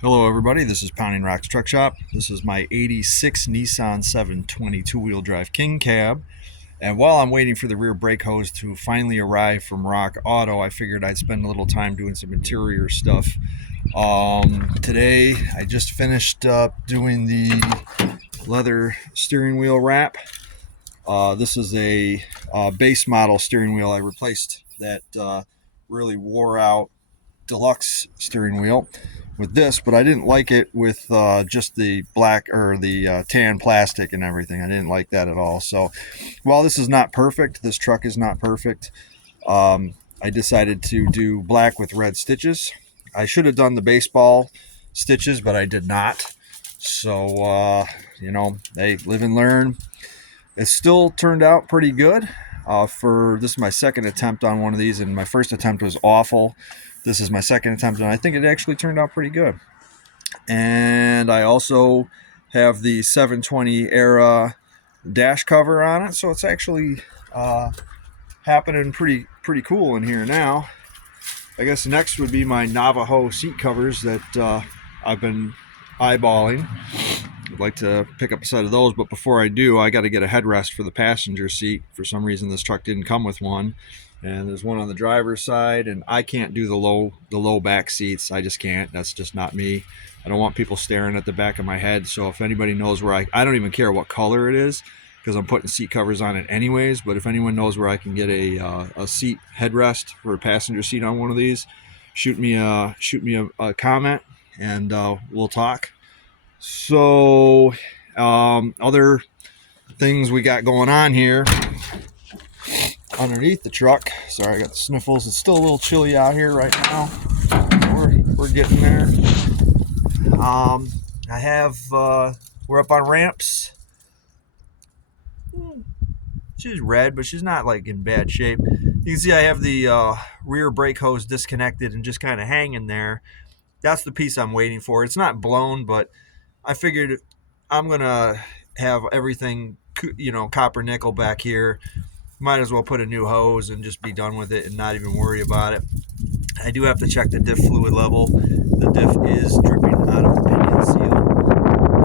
Hello everybody, this is Pounding Rocks Truck Shop. This is my 86 Nissan 720 two-wheel drive King Cab. And while I'm waiting for the rear brake hose to finally arrive from Rock Auto, I figured I'd spend a little time doing some interior stuff. Today I just finished up doing the leather steering wheel wrap. This is a base model steering wheel. I replaced that really wore out deluxe steering wheel with this, but I didn't like it with just the black or the tan plastic and everything. I didn't like that at all. So while this is not perfect, this truck is not perfect, I decided to do black with red stitches. I should have done the baseball stitches, but I did not. So they live and learn. It still turned out pretty good. For this is my second attempt on one of these, and my first attempt was awful. This is my second attempt, and I think it actually turned out pretty good. And I also have the 720 era dash cover on it, so it's actually happening pretty cool in here now. I guess next would be my Navajo seat covers that I've been eyeballing. I'd like to pick up a set of those, but before I do, I got to get a headrest for the passenger seat. For some reason, this truck didn't come with one, and there's one on the driver's side, and I can't do the low back seats. I just can't. That's just not me. I don't want people staring at the back of my head. So if anybody knows where I don't even care what color it is, because I'm putting seat covers on it anyways. But if anyone knows where I can get a seat headrest for a passenger seat on one of these, shoot me a comment, and we'll talk. So other things we got going on here underneath the truck. Sorry, I got the sniffles. It's still a little chilly out here right now. We're getting there. We're up on ramps. She's red, but she's not like in bad shape. You can see I have the rear brake hose disconnected and just kind of hanging there. That's the piece I'm waiting for. It's not blown, but I figured I'm gonna have everything, copper nickel back here. Might as well put a new hose and just be done with it and not even worry about it. I do have to check the diff fluid level. The diff is dripping out of the pinion seal,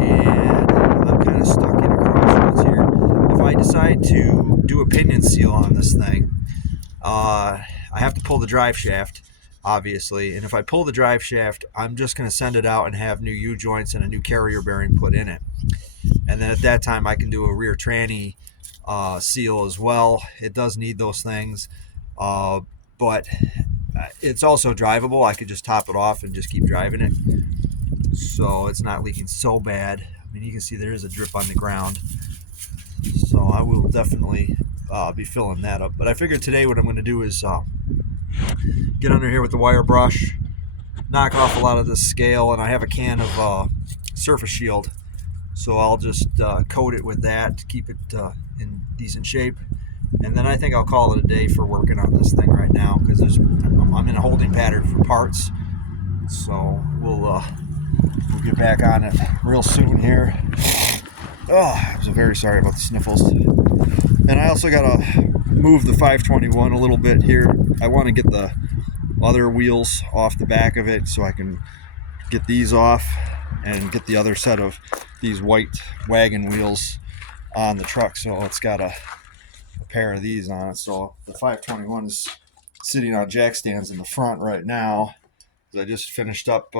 and I'm kind of stuck in a crossroads here. If I decide to do a pinion seal on this thing, I have to pull the drive shaft, obviously, and if I pull the drive shaft, I'm just going to send it out and have new U-joints and a new carrier bearing put in it. And then at that time I can do a rear tranny seal as well. It does need those things, but it's also drivable. I could just top it off and just keep driving it, so it's not leaking so bad. I mean, you can see there is a drip on the ground, so I will definitely be filling that up. But I figured today what I'm going to do is get under here with the wire brush, knock off a lot of this scale, and I have a can of surface shield, so I'll just coat it with that to keep it in decent shape. And then I think I'll call it a day for working on this thing right now, because I'm in a holding pattern for parts. So we'll get back on it real soon here. Oh, I'm so very sorry about the sniffles. And I also gotta move the 521 a little bit here. I want to get the other wheels off the back of it so I can get these off and get the other set of these white wagon wheels on the truck. So it's got a pair of these on it. So the 521 is sitting on jack stands in the front right now. I just finished up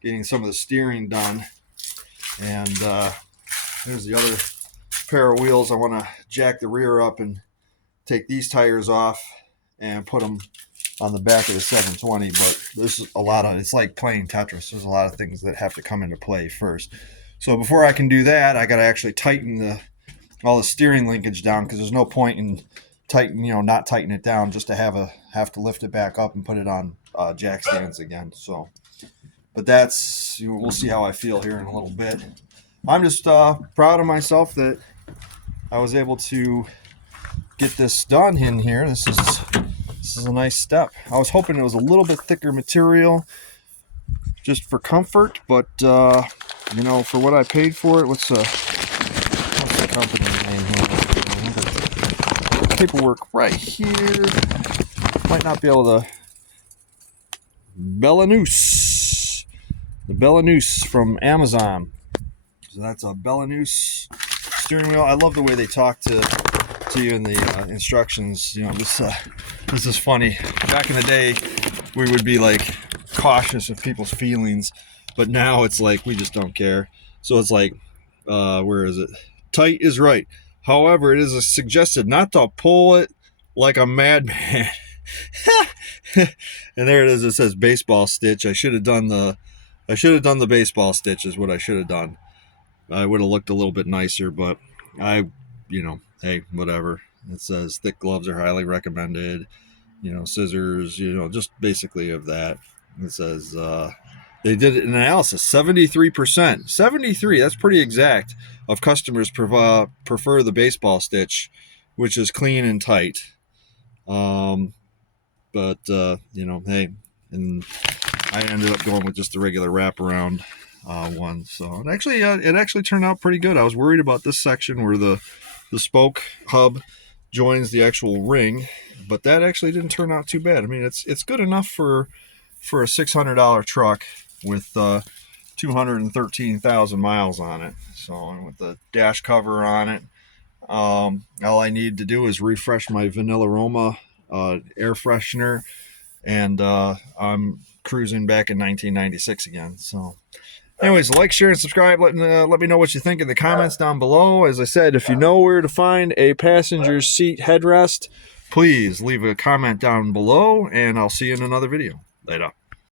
getting some of the steering done, and there's the other pair of wheels. I want to jack the rear up and take these tires off and put them on the back of the 720, but there's it's like playing Tetris. There's a lot of things that have to come into play first. So before I can do that, I got to actually tighten all the steering linkage down, because there's no point in not tighten it down just to have to lift it back up and put it on jack stands again. So, but we'll see how I feel here in a little bit. I'm just proud of myself that I was able to get this done in here. This is a nice step. I was hoping it was a little bit thicker material just for comfort, but for what I paid for it, what's the company name here? Paperwork right here. Might not be able to. Belarus. The Belarus from Amazon. So that's a Belarus steering wheel. I love the way they talk to you in the instructions. You know, this is funny. Back in the day, we would be like cautious of people's feelings, but now it's like we just don't care. So it's like, where is it? Tight is right. However, it is suggested not to pull it like a madman. And there it is. It says baseball stitch. I should have done the baseball stitch is what I should have done. I would have looked a little bit nicer, but hey, whatever. It says thick gloves are highly recommended. Scissors, just basically of that. It says they did an analysis. 73%, 73. That's pretty exact. Of customers prefer the baseball stitch, which is clean and tight. But hey, and I ended up going with just the regular wraparound one. So it actually turned out pretty good. I was worried about this section where the spoke hub joins the actual ring, but that actually didn't turn out too bad. I mean, it's good enough for a $600 truck with 213,000 miles on it. So with the dash cover on it, all I need to do is refresh my Vanilla Aroma air freshener, and I'm cruising back in 1996 again. So anyways, like, share, and subscribe. Let me know what you think in the comments down below. As I said, if you know where to find a passenger seat headrest, please leave a comment down below, and I'll see you in another video. Later.